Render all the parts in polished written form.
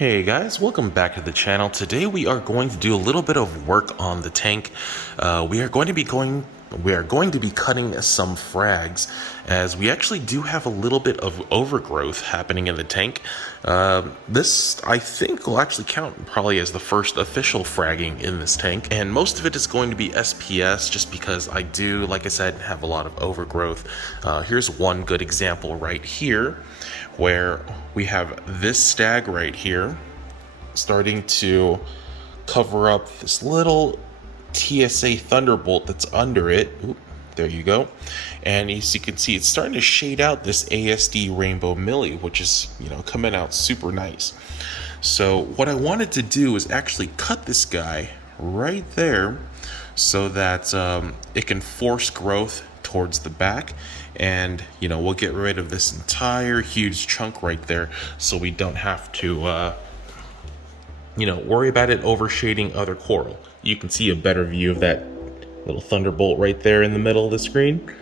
Hey guys, welcome back to the channel. Today we are going to do a little bit of work on the tank. We are going to be cutting some frags, as we actually do have a little bit of overgrowth happening in the tank. This I think will actually count probably as the first official fragging in this tank, and most of it is going to be SPS just because I do, like I said, have a lot of overgrowth. Here's one good example right here where we have this stag right here starting to cover up this little TSA Thunderbolt that's under it. Oop, there you go. And as you can see, it's starting to shade out this ASD Rainbow Millie, which is, coming out super nice. So what I wanted to do is actually cut this guy right there so that it can force growth towards the back, and we'll get rid of this entire huge chunk right there so we don't have to worry about it overshading other coral. You can see a better view of that little thunderbolt right there in the middle of the screen.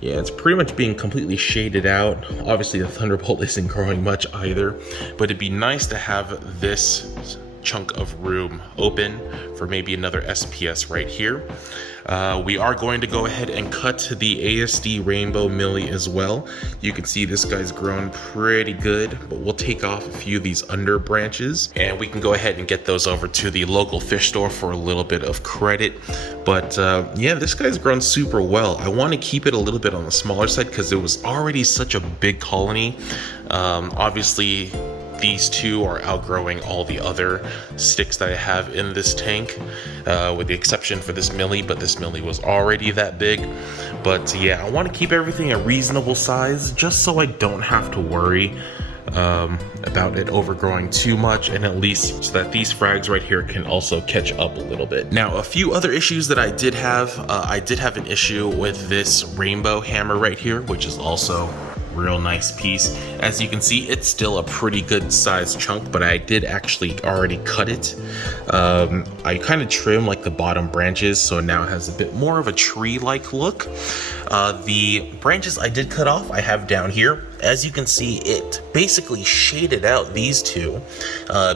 Yeah, it's pretty much being completely shaded out. Obviously the thunderbolt isn't growing much either, but it'd be nice to have this chunk of room open for maybe another SPS right here. We are going to go ahead and cut the ASD Rainbow Millie as well. You can see this guy's grown pretty good, but we'll take off a few of these under branches and we can go ahead and get those over to the local fish store for a little bit of credit. But yeah, this guy's grown super well. I want to keep it a little bit on the smaller side because it was already such a big colony. Obviously these two are outgrowing all the other sticks that I have in this tank, with the exception for this Millie, but this Millie was already that big. But yeah, I want to keep everything a reasonable size just so I don't have to worry about it overgrowing too much, and at least so that these frags right here can also catch up a little bit. Now, a few other issues that I did have an issue with this rainbow hammer right here, which is also real nice piece. As you can see, it's still a pretty good sized chunk, but I did actually already cut it. I kind of trimmed like the bottom branches, so now it has a bit more of a tree-like look. The branches I did cut off, I have down here. As you can see, it basically shaded out these two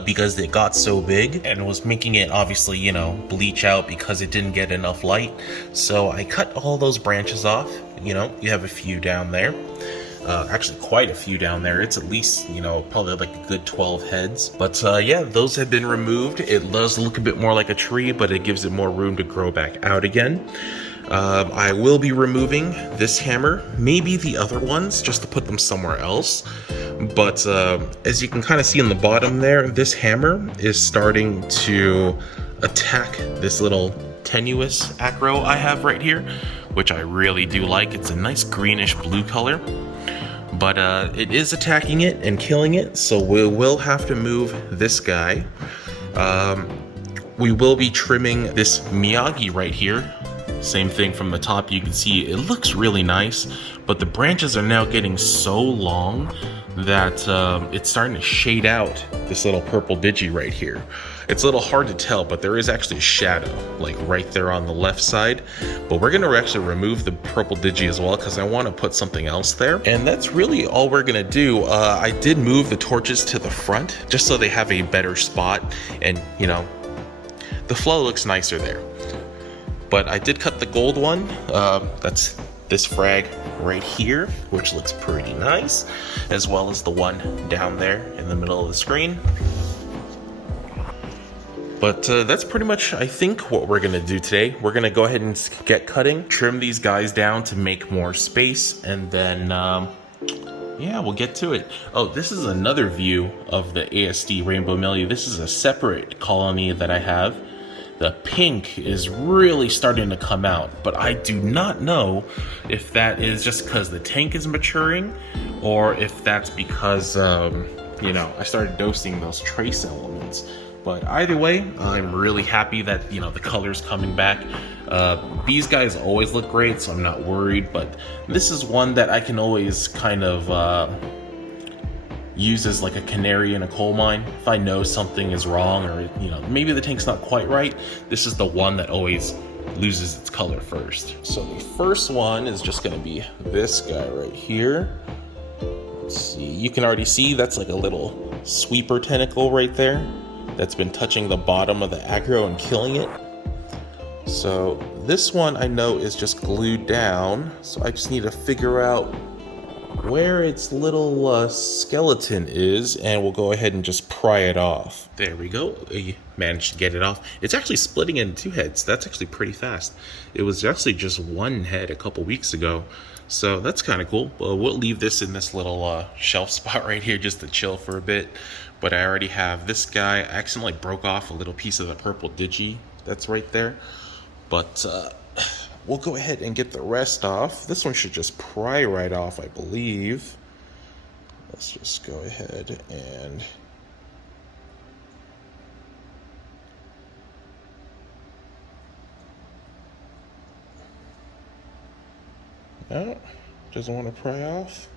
because it got so big and was making it obviously, bleach out because it didn't get enough light. So I cut all those branches off. You have a few down there. Actually quite a few down there. It's at least, probably like a good 12 heads. But yeah, those have been removed. It does look a bit more like a tree, but it gives it more room to grow back out again. I will be removing this hammer, maybe the other ones, just to put them somewhere else. But as you can kind of see in the bottom there, this hammer is starting to attack this little tenuous acro I have right here, which I really do like. It's a nice greenish blue color. But it is attacking it and killing it, so we will have to move this guy. We will be trimming this Miyagi right here. Same thing from the top. You can see it looks really nice, but the branches are now getting so long that it's starting to shade out this little purple digi right here. It's a little hard to tell, but there is actually a shadow like right there on the left side. But we're going to actually remove the purple digi as well because I want to put something else there. And that's really all we're going to do. I did move the torches to the front just so they have a better spot, and the flow looks nicer there. But I did cut the gold one. That's this frag right here, which looks pretty nice, as well as the one down there in the middle of the screen. But that's pretty much, I think, what we're going to do today. We're going to go ahead and get cutting, trim these guys down to make more space, and then, yeah, we'll get to it. Oh, this is another view of the ASD Rainbow Millie. This is a separate colony that I have. The pink is really starting to come out, but I do not know if that is just because the tank is maturing, or if that's because, I started dosing those trace elements. But either way, I'm really happy that, the color's coming back. These guys always look great, so I'm not worried. But this is one that I can always kind of use as like a canary in a coal mine. If I know something is wrong, or, maybe the tank's not quite right, this is the one that always loses its color first. So the first one is just going to be this guy right here. Let's see, you can already see that's like a little sweeper tentacle right there that's been touching the bottom of the aggro and killing it. So this one I know is just glued down, so I just need to figure out where its little skeleton is, and we'll go ahead and just pry it off. There we go. You managed to get it off. It's actually splitting into 2 heads. That's actually pretty fast. It was actually just 1 head a couple weeks ago, so that's kind of cool. We'll leave this in this little shelf spot right here just to chill for a bit. But I already have this guy. I accidentally broke off a little piece of the purple digi that's right there. But we'll go ahead and get the rest off. This one should just pry right off, I believe. Let's just go ahead and... No, doesn't want to pry off.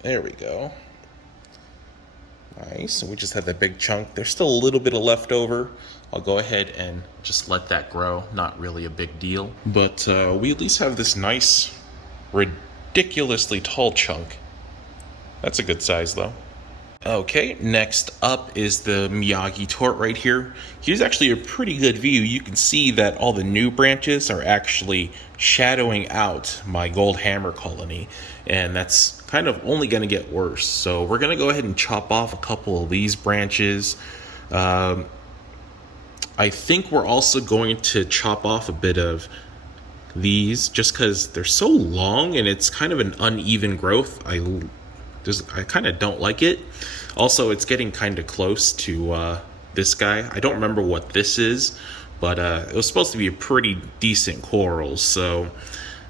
There we go. Nice, we just had that big chunk. There's still a little bit of leftover. I'll go ahead and just let that grow. Not really a big deal. But we at least have this nice, ridiculously tall chunk. That's a good size though. Okay, next up is the Miyagi tort right here. Here's actually a pretty good view. You can see that all the new branches are actually shadowing out my gold hammer colony, and that's kind of only going to get worse. So we're going to go ahead and chop off a couple of these branches. I think we're also going to chop off a bit of these just because they're so long and it's kind of an uneven growth. I kind of don't like it. Also, it's getting kind of close to this guy. I don't remember what this is, but it was supposed to be a pretty decent coral. So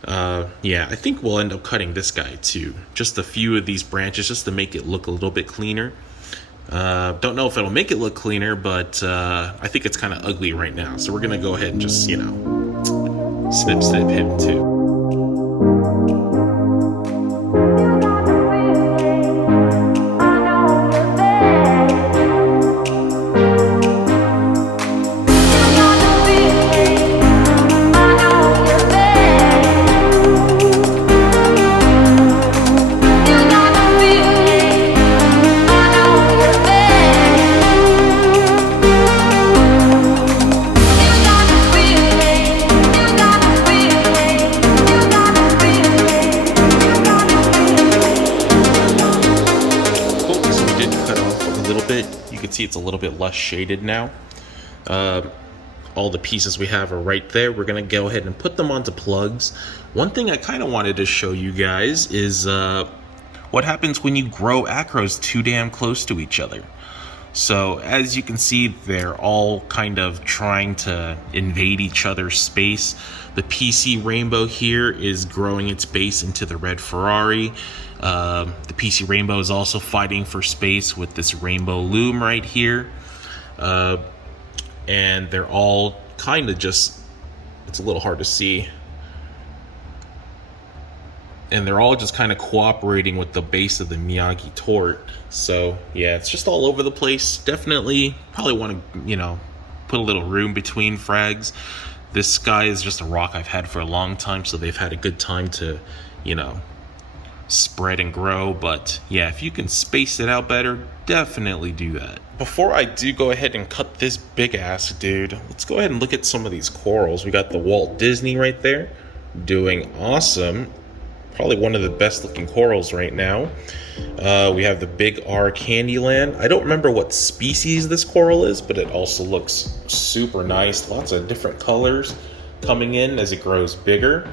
yeah, I think we'll end up cutting this guy too. Just a few of these branches just to make it look a little bit cleaner. Don't know if it'll make it look cleaner, but I think it's kind of ugly right now. So we're going to go ahead and just, you know, snip him too. See, it's a little bit less shaded now. All the pieces we have are right there. We're gonna go ahead and put them onto plugs. One thing I kind of wanted to show you guys is what happens when you grow acros too damn close to each other. So as you can see, they're all kind of trying to invade each other's space. The PC Rainbow here is growing its base into the red Ferrari. The PC Rainbow is also fighting for space with this Rainbow Loom right here. And they're all kind of just, it's a little hard to see. And they're all just kind of cooperating with the base of the Miyagi tort. So yeah, it's just all over the place. Definitely probably want to, you know, put a little room between frags. This guy is just a rock I've had for a long time, so they've had a good time to, you know, spread and grow. But yeah, if you can space it out better, definitely do that. Before I do go ahead and cut this big ass dude, let's go ahead and look at some of these corals. We got the Walt Disney right there doing awesome. Probably one of the best looking corals right now. We have the Big R Candyland. I don't remember what species this coral is, but it also looks super nice. Lots of different colors coming in as it grows bigger.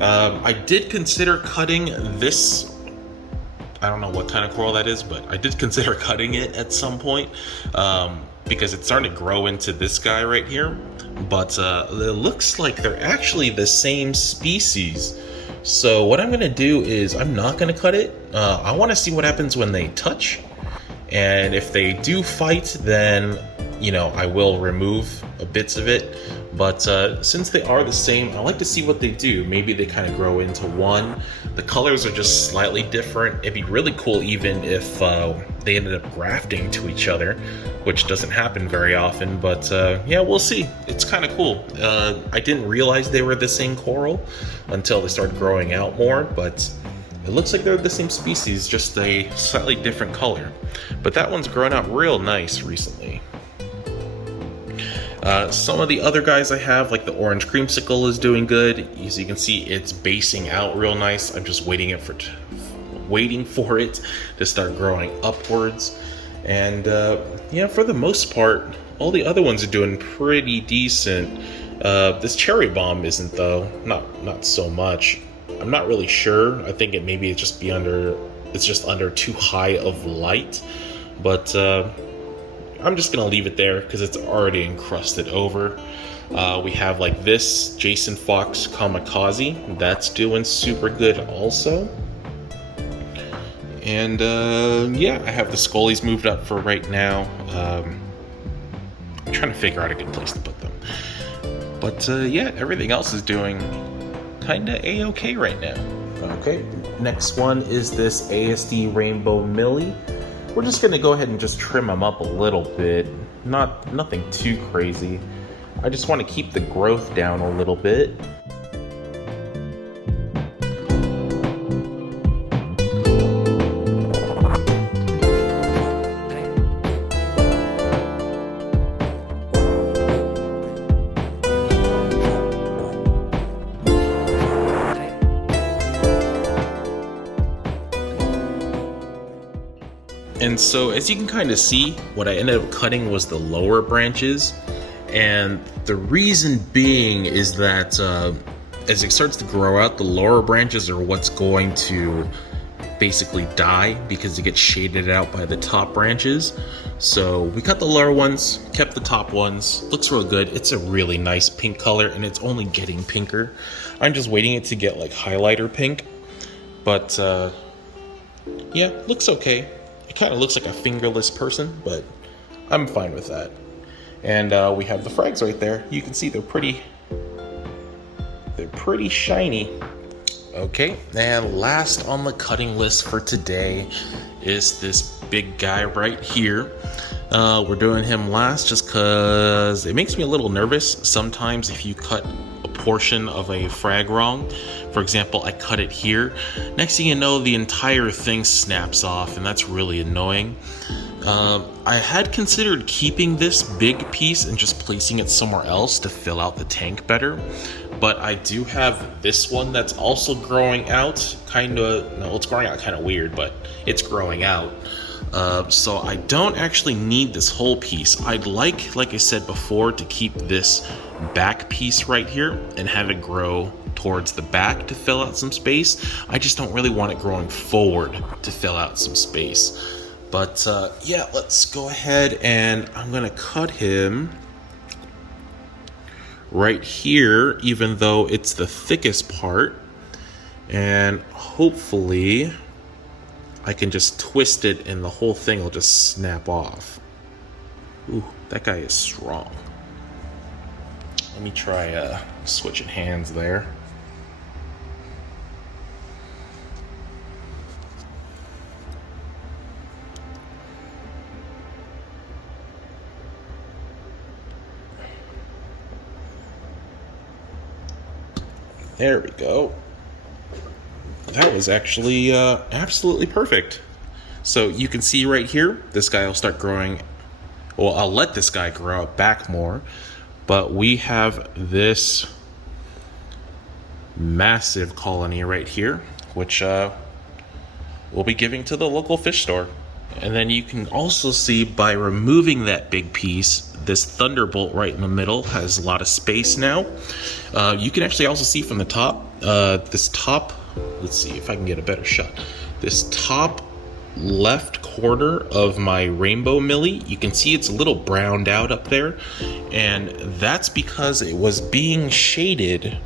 I did consider cutting this. I don't know what kind of coral that is, but I did consider cutting it at some point because it's starting to grow into this guy right here. But it looks like they're actually the same species. So what I'm going to do is I'm not going to cut it. I want to see what happens when they touch. And if they do fight, then, you know, I will remove bits of it. But since they are the same, I like to see what they do. Maybe they kind of grow into one. The colors are just slightly different. It'd be really cool even if they ended up grafting to each other, which doesn't happen very often. But yeah, we'll see. It's kind of cool. I didn't realize they were the same coral until they started growing out more. But It looks like they're the same species, just a slightly different color. But that one's grown out real nice recently. Some of the other guys I have, like the orange creamsicle, is doing good. As you can see, it's basing out real nice. I'm just waiting for it to start growing upwards. And yeah, for the most part, all the other ones are doing pretty decent. This cherry bomb isn't, though. Not so much. I'm not really sure. I think it's just under too high of light. But I'm just gonna leave it there because it's already encrusted over. We have like this Jason Fox Kamikaze. That's doing super good also. And yeah, I have the Scullies moved up for right now. I'm trying to figure out a good place to put them. But yeah, everything else is doing kinda a-okay right now. Okay, next one is this ASD Rainbow Millie. We're just gonna go ahead and just trim them up a little bit. Nothing too crazy. I just want to keep the growth down a little bit. And so as you can kind of see, what I ended up cutting was the lower branches. And the reason being is that as it starts to grow out, the lower branches are what's going to basically die because it gets shaded out by the top branches. So we cut the lower ones, kept the top ones. Looks real good. It's a really nice pink color and it's only getting pinker. I'm just waiting it to get like highlighter pink. But yeah, looks okay. It kind of looks like a fingerless person, but I'm fine with that. And we have the frags right there. You can see they're pretty shiny. Okay, and last on the cutting list for today is this big guy right here. We're doing him last just because it makes me a little nervous sometimes if you cut a portion of a frag wrong. For example, I cut it here. Next thing you know, the entire thing snaps off, and that's really annoying. I had considered keeping this big piece and just placing it somewhere else to fill out the tank better. But I do have this one that's also growing out. It's growing out kind of weird, but it's growing out. So I don't actually need this whole piece. I'd like I said before, to keep this back piece right here and have it grow towards the back to fill out some space. I just don't really want it growing forward to fill out some space. But yeah, let's go ahead and I'm gonna cut him right here, even though it's the thickest part, and hopefully I can just twist it and the whole thing will just snap off. Ooh, that guy is strong. Let me try switching hands there. There we go. That was actually absolutely perfect. So you can see right here, this guy will start growing. Well, I'll let this guy grow out back more, but we have this massive colony right here, which we'll be giving to the local fish store. And then you can also see by removing that big piece, this thunderbolt right in the middle has a lot of space now. You can actually also see from the top, this top, let's see if I can get a better shot. This top left corner of my rainbow millie, you can see it's a little browned out up there. And that's because it was being shaded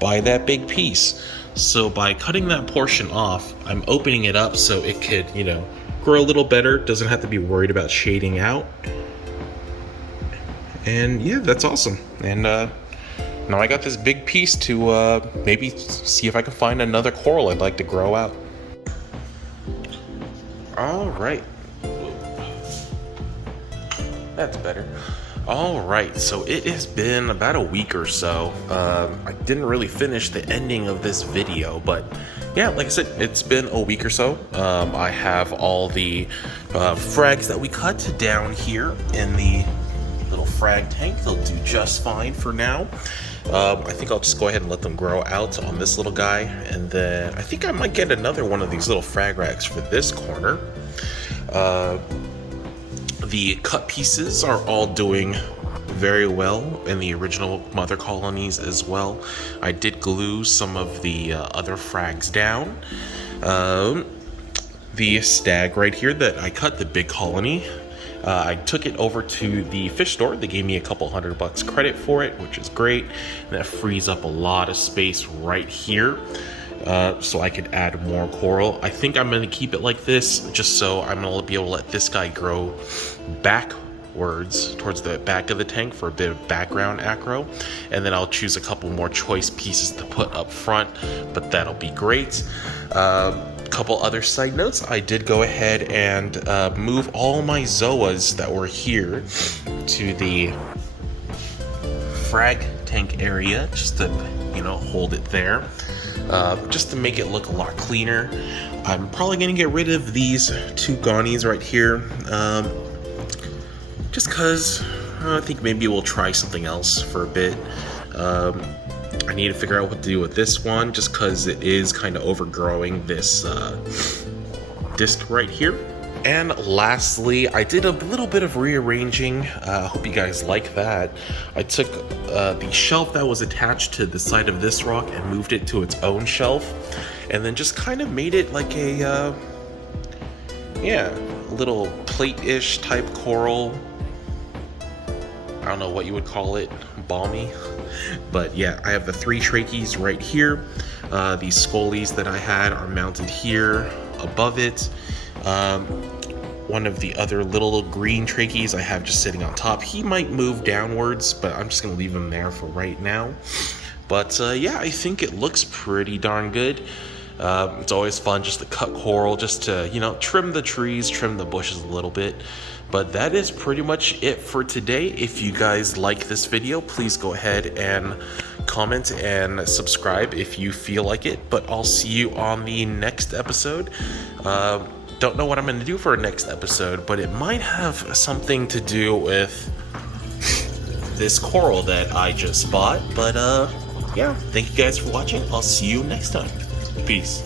by that big piece. So by cutting that portion off, I'm opening it up so it could, grow a little better. Doesn't have to be worried about shading out. And yeah, that's awesome. And now I got this big piece to maybe see if I can find another coral I'd like to grow out. All right. That's better. All right, so it has been about a week or so. I didn't really finish the ending of this video, but yeah, like I said, it's been a week or so. I have all the frags that we cut down here in the little frag tank. They'll do just fine for now. I think I'll just go ahead and let them grow out on this little guy, and then I think I might get another one of these little frag racks for this corner. The cut pieces are all doing very well in the original mother colonies as well. I did glue some of the other frags down. The stag right here that I cut, the big colony, I took it over to the fish store. They gave me a couple $100 credit for it, which is great. And that frees up a lot of space right here. So I could add more coral. I think I'm going to keep it like this, just so I'm going to be able to let this guy grow backwards towards the back of the tank for a bit of background acro. And then I'll choose a couple more choice pieces to put up front, but that'll be great. Couple other side notes. I did go ahead and move all my zoas that were here to the frag tank area, just to, hold it there. Just to make it look a lot cleaner. I'm probably going to get rid of these two Colonies right here, just because I think maybe we'll try something else for a bit. I need to figure out what to do with this one, just because it is kind of overgrowing this disc right here. And lastly, I did a little bit of rearranging. Hope you guys like that. I took the shelf that was attached to the side of this rock and moved it to its own shelf, and then just kind of made it like a little plate-ish type coral. I don't know what you would call it, balmy. But yeah, I have the 3 trachees right here. These scolies that I had are mounted here above it. One of the other little green trachees I have just sitting on top. He might move downwards, but I'm just going to leave him there for right now. But yeah, I think it looks pretty darn good. It's always fun just to cut coral, just to, trim the trees, trim the bushes a little bit. But that is pretty much it for today. If you guys like this video, please go ahead and comment and subscribe if you feel like it. But I'll see you on the next episode. Don't know what I'm going to do for a next episode, but it might have something to do with this coral that I just bought. But yeah, thank you guys for watching. I'll see you next time. Peace.